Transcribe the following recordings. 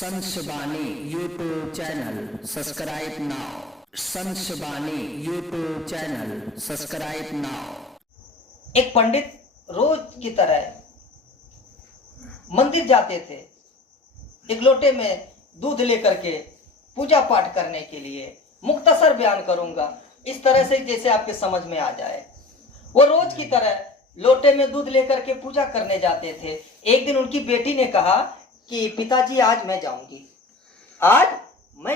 संशबानी YouTube channel subscribe now. संशबानी YouTube channel subscribe now. एक पंडित रोज की तरह मंदिर जाते थे, एक लोटे में दूध लेकर के पूजा पाठ करने के लिए। मुख्तसर बयान करूंगा इस तरह से जैसे आपके समझ में आ जाए। वो रोज की तरह लोटे में दूध लेकर के पूजा करने जाते थे। एक दिन उनकी बेटी ने कहा कि पिताजी आज मैं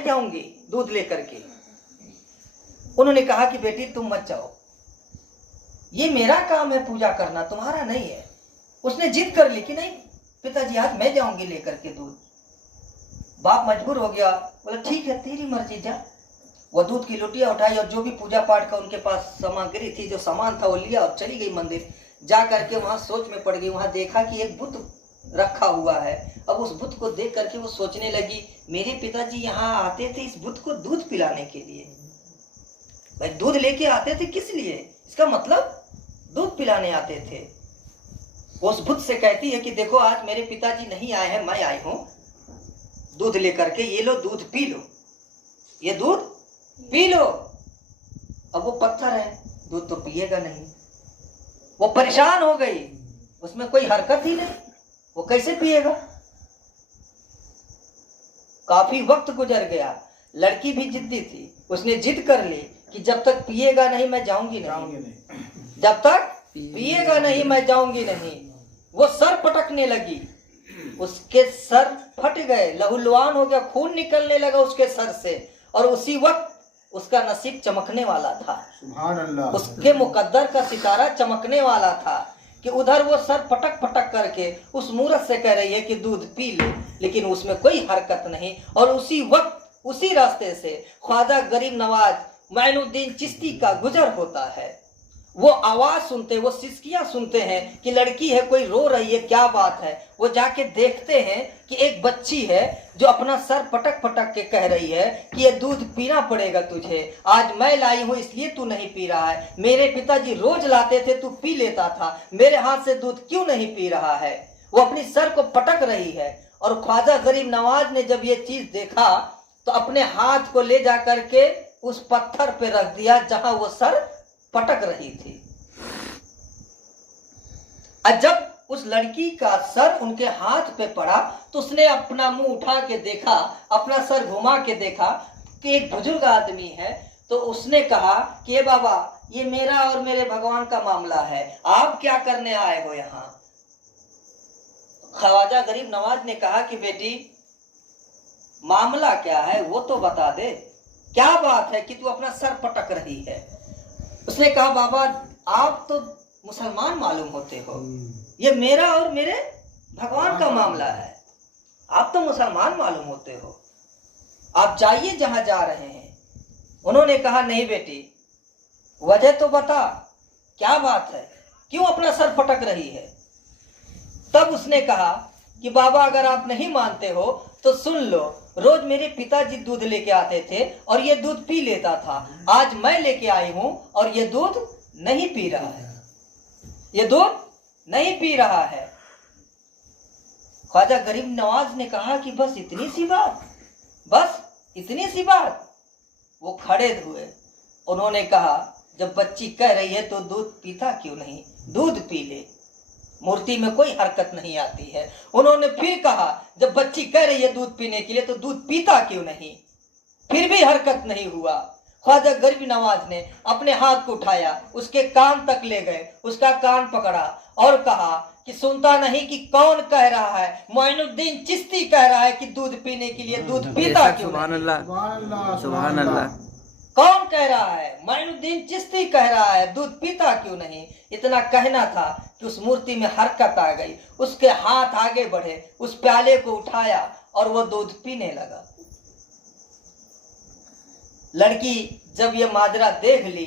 जाऊंगी दूध लेकर के। उन्होंने कहा कि बेटी तुम मत जाओ, ये मेरा काम है पूजा करना, तुम्हारा नहीं है। उसने जिद कर ली कि नहीं पिताजी आज मैं जाऊंगी लेकर के दूध। बाप मजबूर हो गया, बोला ठीक है तेरी मर्जी जा। वो दूध की लोटियां उठाई और जो भी पूजा पाठ का उनके पास सामग्री थी, जो सामान था वो लिया और चली गई मंदिर। जा करके वहां सोच में पड़ गई। वहां देखा कि एक बुत रखा हुआ है। अब उस बुत को देख करके वो सोचने लगी, मेरे पिताजी यहाँ आते थे इस बुत को दूध पिलाने के लिए। भाई दूध लेके आते थे किस लिए? इसका मतलब दूध पिलाने आते थे। वो उस बुत से कहती है कि देखो आज मेरे पिताजी नहीं आए हैं, मैं आई हूं दूध लेकर के, ये लो दूध पी लो, ये दूध पी लो। अब वो पत्थर है, दूध तो पिएगा नहीं। वो परेशान हो गई, उसमें कोई हरकत ही नहीं, वो कैसे पिएगा? काफी वक्त गुजर गया। लड़की भी जिद्दी थी, उसने जिद कर ली कि जब तक पिएगा नहीं मैं जाऊंगी नहीं, जब तक पिएगा नहीं मैं जाऊंगी नहीं। वो सर पटकने लगी, उसके सर फट गए, लहूलुहान हो गया, खून निकलने लगा उसके सर से। और उसी वक्त उसका नसीब चमकने वाला था, सुभान अल्लाह। उसके मुकद्दर का सितारा चमकने वाला था कि उधर वो सर पटक पटक करके उस मूरत से कह रही है कि दूध पी ले, लेकिन उसमें कोई हरकत नहीं। और उसी वक्त उसी रास्ते से ख्वाजा गरीब नवाज मोइनुद्दीन चिश्ती का गुजर होता है। वो आवाज सुनते, वो सिसकियां सुनते हैं कि लड़की है, कोई रो रही है, क्या बात है। वो जाके देखते हैं कि एक बच्ची है जो अपना सर पटक पटक के कह रही है कि ये दूध पीना पड़ेगा तुझे, आज मैं लाई हूं इसलिए तू नहीं पी रहा है, मेरे पिताजी रोज लाते थे तू पी लेता था, मेरे हाथ से दूध क्यों नहीं पी रहा है। वो अपनी सर को पटक रही है। और ख्वाजा गरीब नवाज ने जब ये चीज देखा तो अपने हाथ को ले जा करके उस पत्थर पे रख दिया जहां वो सर पटक रही थी। और जब उस लड़की का सर उनके हाथ पे पड़ा तो उसने अपना मुंह उठा के देखा, अपना सर घुमा के देखा कि एक बुजुर्ग आदमी है। तो उसने कहा कि ये बाबा ये मेरा और मेरे भगवान का मामला है, आप क्या करने आए हो यहाँ? ख्वाजा गरीब नवाज ने कहा कि बेटी मामला क्या है वो तो बता दे, क्या बात है कि तू अपना सर पटक रही है? उसने कहा बाबा आप तो मुसलमान मालूम होते हो, ये मेरा और मेरे भगवान का मामला है, आप तो मुसलमान मालूम होते हो, आप जाइए जहां जा रहे हैं। उन्होंने कहा नहीं बेटी वजह तो बता, क्या बात है, क्यों अपना सर पटक रही है? तब उसने कहा कि बाबा अगर आप नहीं मानते हो तो सुन लो, रोज मेरे पिताजी दूध लेके आते थे और ये दूध पी लेता था, आज मैं लेके आई हूं और ये दूध नहीं पी रहा है, ये दूध नहीं पी रहा है। ख्वाजा गरीब नवाज ने कहा कि बस इतनी सी बात, बस इतनी सी बात। वो खड़े हुए, उन्होंने कहा जब बच्ची कह रही है तो दूध पीता क्यों नहीं, दूध पी ले, मूर्ति में कोई हरकत नहीं आती है। उन्होंने फिर कहा जब बच्ची कह रही है दूध पीने के लिए तो दूध पीता क्यों नहीं, फिर भी हरकत नहीं हुआ। ख्वाजा गरीब नवाज ने अपने हाथ को उठाया, उसके कान तक ले गए, उसका कान पकड़ा और कहा कि सुनता नहीं कि कौन कह रहा है? मोइनुद्दीन चिश्ती कह रहा है कि दूध पीने के लिए दूध पीता क्यों नहीं? सुभान अल्लाह, सुभान अल्लाह। कौन कह रहा है? मोइनुद्दीन चिश्ती कह रहा है दूध पीता क्यों नहीं। इतना कहना था कि उस मूर्ति में हरकत आ गई, उसके हाथ आगे बढ़े, उस प्याले को उठाया और वो दूध पीने लगा। लड़की जब ये माजरा देख ली,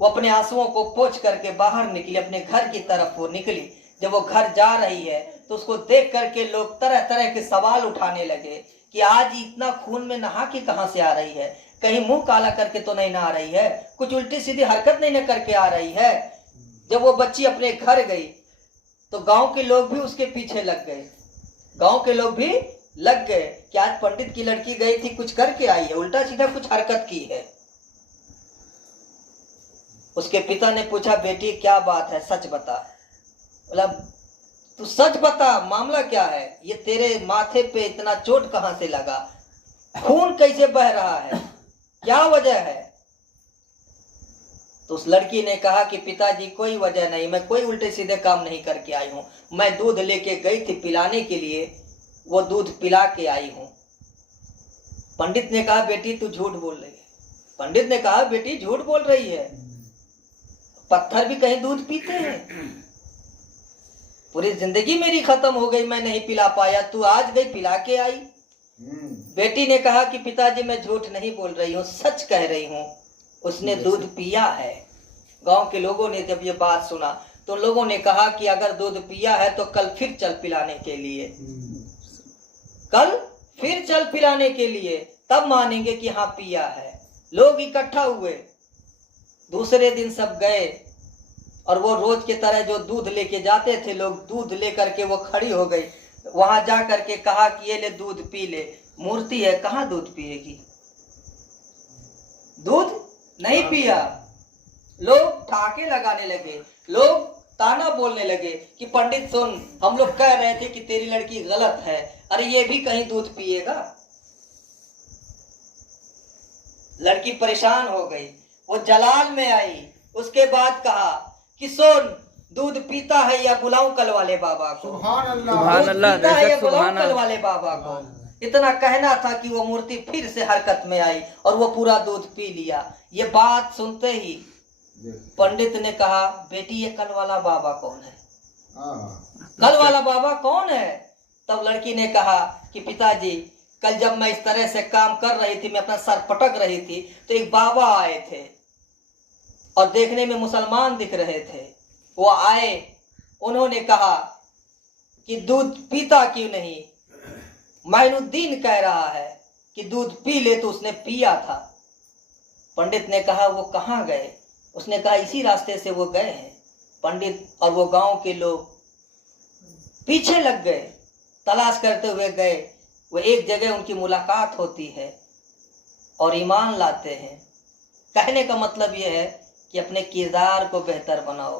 वो अपने आंसुओं को पोंछ करके बाहर निकली, अपने घर की तरफ वो निकली। जब वो घर जा रही है तो उसको देख करके लोग तरह तरह के सवाल उठाने लगे कि आज इतना खून में नहा के कहां से आ रही है, कहीं मुंह काला करके तो नहीं नहा रही है, कुछ उल्टी सीधी हरकत नहीं न करके आ रही है। जब वो बच्ची अपने घर गई तो गांव के लोग भी उसके पीछे लग गए, गांव के लोग भी लग गए कि आज पंडित की लड़की गई थी, कुछ करके आई है, उल्टा सीधा कुछ हरकत की है। उसके पिता ने पूछा, बेटी क्या बात है, सच बता। बोला, तू सच बता, मामला क्या है, ये तेरे माथे पे इतना चोट कहां से लगा, खून कैसे बह रहा है, क्या वजह है। तो उस लड़की ने कहा कि पिताजी कोई वजह नहीं, मैं कोई उल्टे सीधे काम नहीं करके आई हूं, मैं दूध लेके गई थी पिलाने के लिए, वो दूध पिला के आई हूं। पंडित ने कहा, बेटी तू झूठ बोल रही है। पंडित ने कहा, बेटी झूठ बोल रही है, पत्थर भी कहीं दूध पीते हैं, पूरी जिंदगी मेरी खत्म हो गई, मैं नहीं पिला पाया, तू आज गई पिला के आई। बेटी ने कहा कि पिताजी मैं झूठ नहीं बोल रही हूँ, सच कह रही हूँ, उसने दूध पिया है। गांव के लोगों ने जब ये बात सुना तो लोगों ने कहा कि अगर दूध पिया है तो कल फिर चल पिलाने के लिए, कल फिर चल पिलाने के लिए, तब मानेंगे कि हाँ पिया है। लोग इकट्ठा हुए, दूसरे दिन सब गए और वो रोज के तरह जो दूध लेके जाते थे लोग, दूध लेकर के वो खड़ी हो गई, वहां जा करके कहा कि ये ले दूध पी ले। मूर्ति है, कहाँ दूध पिएगी, दूध नहीं पिया। लोग ठाके लगाने लगे, लोग ताना बोलने लगे कि पंडित सुन, हम लोग कह रहे थे कि तेरी लड़की गलत है, अरे ये भी कहीं दूध पिएगा। लड़की परेशान हो गई, वो जलाल में आई, उसके बाद कहा कि सुन, दूध पीता है या बुलाऊं कल वाले बाबा को, सुभान अल्लाह, दूध पीता है या बुलाऊं कल वाले बाबा को। इतना कहना था कि वो मूर्ति फिर से हरकत में आई और वो पूरा दूध पी लिया। ये बात सुनते ही पंडित ने कहा, बेटी ये कल वाला बाबा कौन है, कल वाला बाबा कौन है। तब लड़की ने कहा कि पिताजी कल जब मैं इस तरह से काम कर रही थी, मैं अपना सर पटक रही थी, तो एक बाबा आए थे और देखने में मुसलमान दिख रहे थे। वो आए, उन्होंने कहा कि दूध पीता क्यों नहीं, माइनुद्दीन कह रहा है कि दूध पी ले, तो उसने पिया था। पंडित ने कहा, वो कहाँ गए। उसने कहा, इसी रास्ते से वो गए हैं। पंडित और वो गांव के लोग पीछे लग गए, तलाश करते हुए गए। वो एक जगह उनकी मुलाकात होती है और ईमान लाते हैं। कहने का मतलब यह है कि अपने किरदार को बेहतर बनाओ,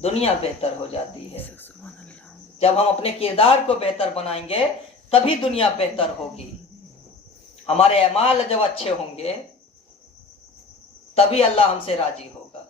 दुनिया बेहतर हो जाती है। जब हम अपने किरदार को बेहतर बनाएंगे तभी दुनिया बेहतर होगी। हमारे अमाल जब अच्छे होंगे तभी अल्लाह हमसे राजी होगा।